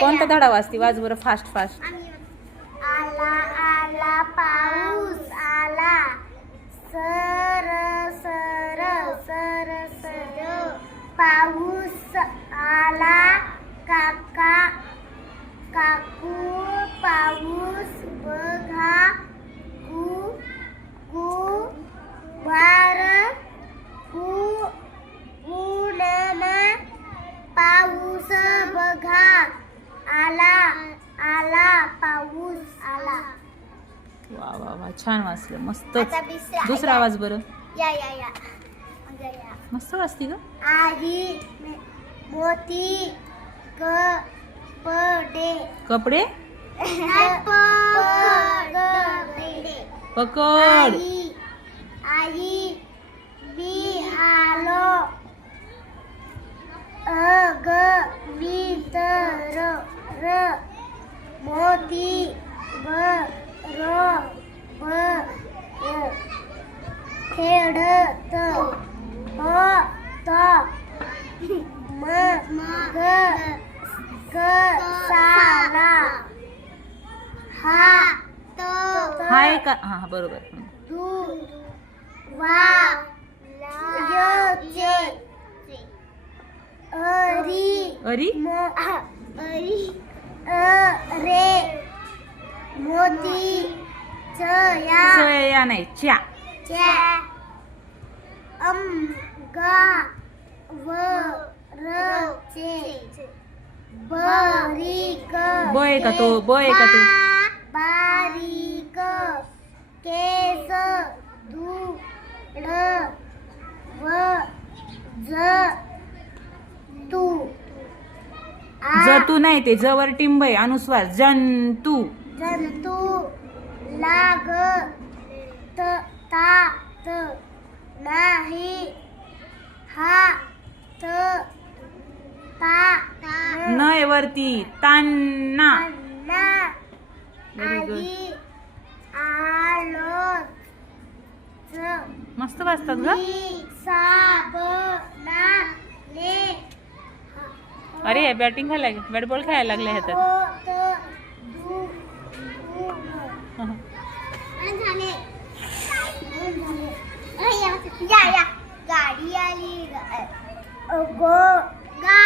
कोणता धडा वाजती? वाज बरं फास्ट फास्ट. आला आला पाऊस आला, सर सर सर सर पाऊस आला, काका काकू पाऊस बघा, गु गु वार उन्हाळा पाऊस बघा, आला आला पाऊस आला. वा वा वा, छान वाचलं, मस्त. आता दुसरा आवाज बरं. या या या या मस्त वाजती ग. आई मोती कपडे कपडे पकड. आई मी आलो, अग मी तर मोती खेळत होत, मग सारा हाय का? हा बरोबर. अरी अरे मोती चया नाही, च्या. बारीक बय का तो? बय का तो? बारीक केस धुळ तू जतू नाही, ते जवर टिंब आहे, अनुस्वार. जंतू. जंतू लागत तात नाही, हात नय वरती, तान्ना. Very good. आलोच मस्त वाजतात ग. साबणाने अरे बॅटिंग खेळायला, बॅट बॉल खेळायला लागले ह्यात. या गाडी आली, गो गा